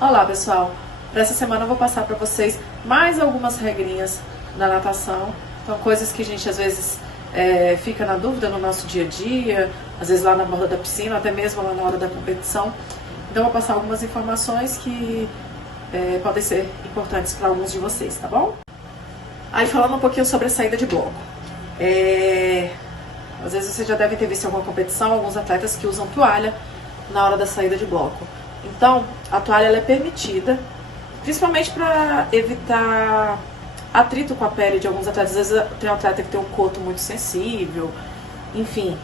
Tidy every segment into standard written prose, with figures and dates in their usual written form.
Olá pessoal, para essa semana eu vou passar para vocês mais algumas regrinhas da natação. Então coisas que a gente às vezes fica na dúvida no nosso dia a dia, às vezes lá na borda da piscina, até mesmo lá na hora da competição. Então eu vou passar algumas informações que podem ser importantes para alguns de vocês, tá bom? Aí falando um pouquinho sobre a saída de bloco. Às vezes vocês já devem ter visto em alguma competição alguns atletas que usam toalha na hora da saída de bloco. Então, a toalha ela é permitida, principalmente para evitar atrito com a pele de alguns atletas. Às vezes tem um atleta que tem um coto muito sensível, enfim,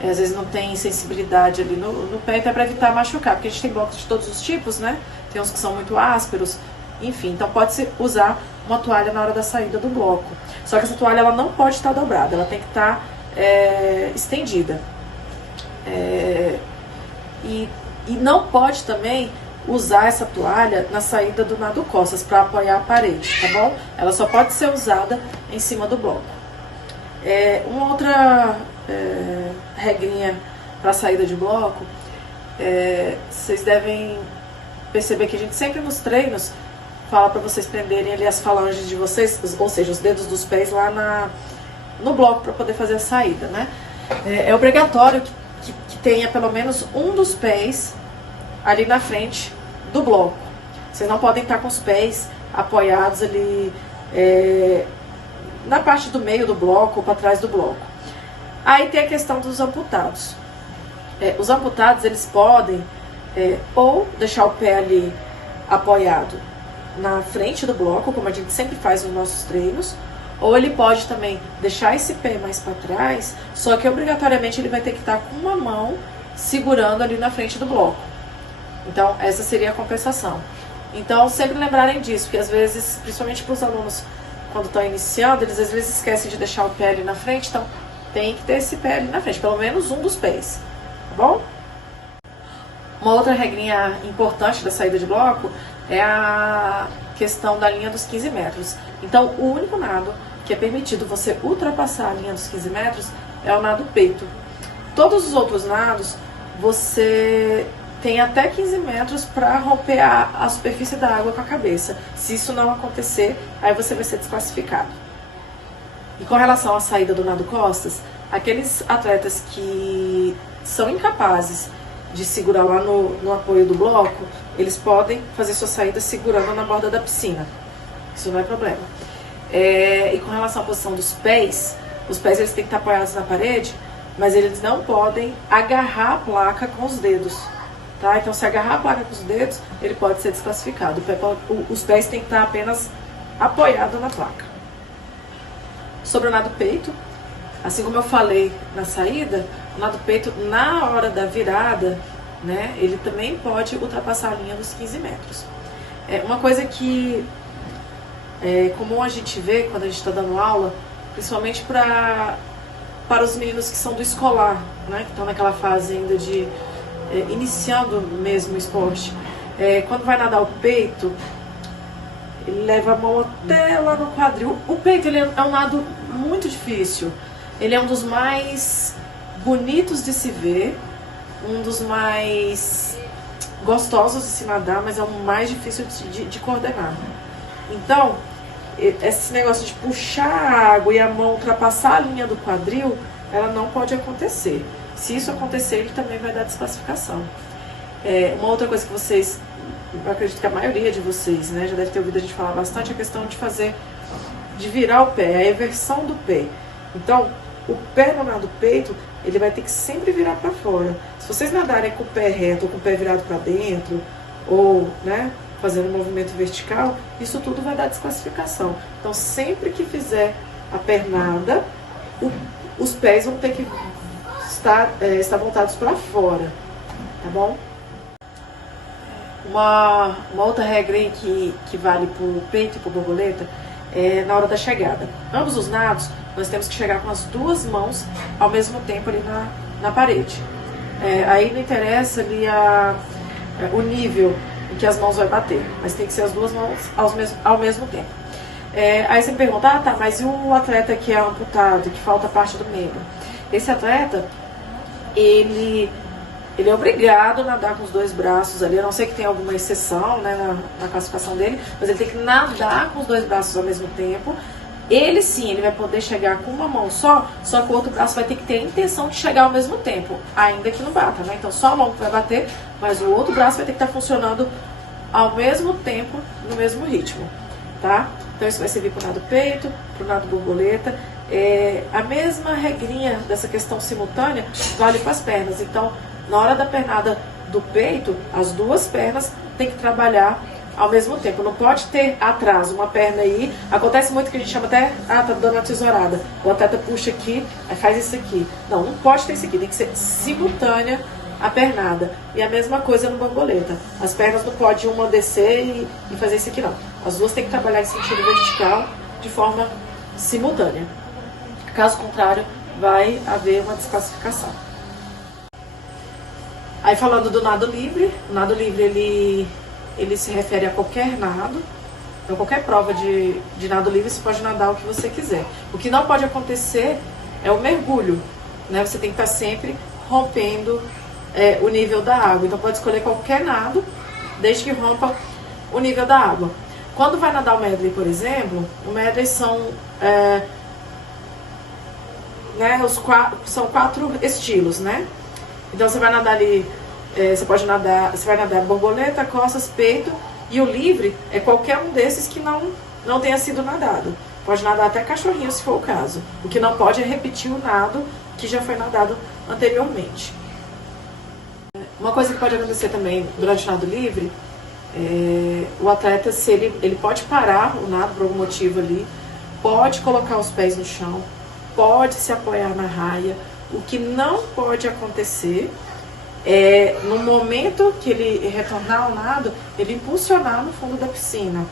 às vezes não tem sensibilidade ali no pé, até para evitar machucar, porque a gente tem blocos de todos os tipos, né? Tem uns que são muito ásperos, enfim, então pode-se usar uma toalha na hora da saída do bloco. Só que essa toalha ela não pode estar dobrada, ela tem que estar estendida. E não pode também usar essa toalha na saída do nado costas para apoiar a parede, tá bom? Ela só pode ser usada em cima do bloco. Uma outra regrinha para a saída de bloco, vocês devem perceber que a gente sempre nos treinos fala para vocês prenderem ali as falanges de vocês, ou seja, os dedos dos pés lá no bloco para poder fazer a saída, né? É obrigatório que tenha pelo menos um dos pés ali na frente do bloco. Vocês não podem estar com os pés apoiados ali na parte do meio do bloco ou para trás do bloco. Aí tem a questão dos amputados. Os amputados eles podem ou deixar o pé ali apoiado na frente do bloco, como a gente sempre faz nos nossos treinos, ou ele pode também deixar esse pé mais para trás, só que obrigatoriamente ele vai ter que estar com uma mão segurando ali na frente do bloco. Então essa seria a compensação. Então sempre lembrarem disso, porque às vezes, principalmente para os alunos quando estão iniciando, eles às vezes esquecem de deixar o pé ali na frente, então tem que ter esse pé ali na frente, pelo menos um dos pés, tá bom? Uma outra regrinha importante da saída de bloco é a questão da linha dos 15 metros. Então o único nado que é permitido você ultrapassar a linha dos 15 metros é o nado peito. Todos os outros nados você tem até 15 metros para romper a superfície da água com a cabeça. Se isso não acontecer, aí você vai ser desclassificado. E com relação à saída do nado costas, aqueles atletas que são incapazes de segurar lá no apoio do bloco, eles podem fazer sua saída segurando na borda da piscina. Isso não é problema. E com relação à posição dos pés, os pés eles têm que estar apoiados na parede, mas eles não podem agarrar a placa com os dedos. Tá? Então, se agarrar a placa com os dedos, ele pode ser desclassificado. Os pés têm que estar apenas apoiados na placa. Sobre o nado peito, assim como eu falei na saída, o nado peito, na hora da virada, né, ele também pode ultrapassar a linha dos 15 metros. Uma coisa que é comum a gente ver quando a gente está dando aula, principalmente para os meninos que são do escolar, né, que estão naquela fase ainda de iniciando mesmo o esporte. Quando vai nadar o peito, ele leva a mão até lá no quadril. O peito ele é um nado muito difícil. Ele é um dos mais bonitos de se ver, um dos mais gostosos de se nadar, mas é o mais difícil de coordenar. Então, esse negócio de puxar a água e a mão ultrapassar a linha do quadril, ela não pode acontecer. Se isso acontecer, ele também vai dar desclassificação. Uma outra coisa que vocês, eu acredito que a maioria de vocês, né, já deve ter ouvido a gente falar bastante, é a questão de virar o pé, a eversão do pé. Então, o pé no nado peito, ele vai ter que sempre virar para fora. Se vocês nadarem com o pé reto ou com o pé virado para dentro, ou, né, fazendo um movimento vertical, isso tudo vai dar desclassificação. Então, sempre que fizer a pernada, os pés vão ter que estar voltados para fora, tá bom? Uma outra regra aí que vale para o peito e para o borboleta é na hora da chegada. Ambos os nados, nós temos que chegar com as duas mãos ao mesmo tempo ali na parede. Aí não interessa ali o nível em que as mãos vai bater, mas tem que ser as duas mãos ao mesmo tempo. Aí você me pergunta, tá, mas e o atleta que é amputado, que falta parte do membro? Esse atleta, ele ele é obrigado a nadar com os 2 braços ali, a não ser que tenha alguma exceção, né, na classificação dele, mas ele tem que nadar com os 2 braços ao mesmo tempo. Ele sim, ele vai poder chegar com uma mão só que o outro braço vai ter que ter a intenção de chegar ao mesmo tempo, ainda que não bata, né? Então só a mão que vai bater, mas o outro braço vai ter que estar funcionando ao mesmo tempo, no mesmo ritmo, tá? Então isso vai servir para o nado peito, para o nado borboleta. A mesma regrinha dessa questão simultânea vale para as pernas. Então, na hora da pernada do peito, as 2 pernas tem que trabalhar ao mesmo tempo. Não pode ter atraso, uma perna aí. Acontece muito que a gente chama até, tá dando uma tesourada. O atleta puxa aqui, aí faz isso aqui. Não pode ter isso aqui, tem que ser simultânea a pernada. E a mesma coisa no borboleta. As pernas não pode uma descer e fazer isso aqui não. As 2 tem que trabalhar em sentido vertical de forma simultânea. Caso contrário, vai haver uma desclassificação. Aí falando do nado livre, o nado livre ele se refere a qualquer nado. Então qualquer prova de nado livre você pode nadar o que você quiser. O que não pode acontecer é o mergulho, né? Você tem que estar sempre rompendo o nível da água. Então pode escolher qualquer nado, desde que rompa o nível da água. Quando vai nadar o medley, por exemplo, o medley são são 4 estilos, né? Então você vai nadar ali, você vai nadar borboleta, costas, peito, e o livre é qualquer um desses que não tenha sido nadado. Pode nadar até cachorrinho se for o caso. O que não pode é repetir o nado que já foi nadado anteriormente. Uma coisa que pode acontecer também durante o nado livre, o atleta, se ele pode parar o nado por algum motivo ali, pode colocar os pés no chão, pode se apoiar na raia. O que não pode acontecer é, no momento que ele retornar ao nado, ele impulsionar no fundo da piscina.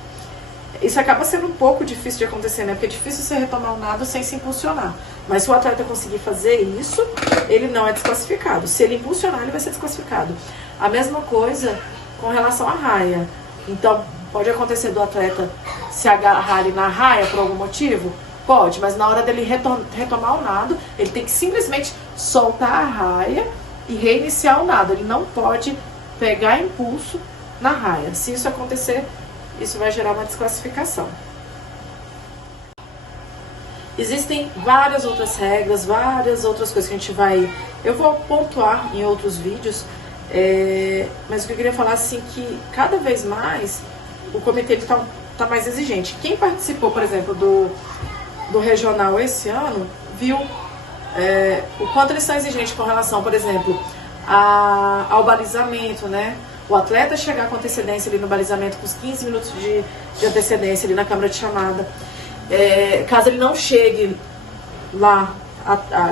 Isso acaba sendo um pouco difícil de acontecer, né? Porque é difícil você retomar o nado sem se impulsionar. Mas se o atleta conseguir fazer isso, ele não é desclassificado. Se ele impulsionar, ele vai ser desclassificado. A mesma coisa com relação à raia. Então, pode acontecer do atleta se agarrar ali na raia por algum motivo? Pode, mas na hora dele retomar o nado, ele tem que simplesmente soltar a raia e reiniciar o nado. Ele não pode pegar impulso na raia. Se isso acontecer, isso vai gerar uma desclassificação. Existem várias outras regras, várias outras coisas que a gente eu vou pontuar em outros vídeos, mas o que eu queria falar assim que cada vez mais o comitê está mais exigente. Quem participou, por exemplo, do regional esse ano, viu o quanto eles são exigentes com relação, por exemplo, ao balizamento, né? O atleta chegar com antecedência ali no balizamento, com os 15 minutos de antecedência ali na câmara de chamada. Caso ele não chegue lá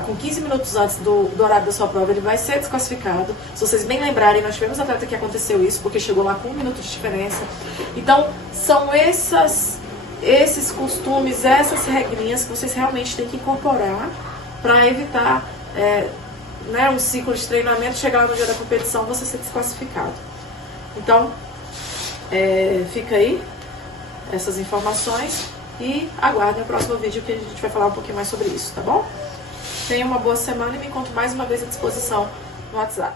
com 15 minutos antes do horário da sua prova, ele vai ser desclassificado. Se vocês bem lembrarem, nós tivemos atleta que aconteceu isso, porque chegou lá com 1 minuto de diferença. Então, são esses costumes, essas regrinhas que vocês realmente têm que incorporar para evitar um ciclo de treinamento, chegar lá no dia da competição você ser desclassificado. Então, fica aí essas informações e aguardem o próximo vídeo que a gente vai falar um pouquinho mais sobre isso, tá bom? Tenha uma boa semana e me encontro mais uma vez à disposição no WhatsApp.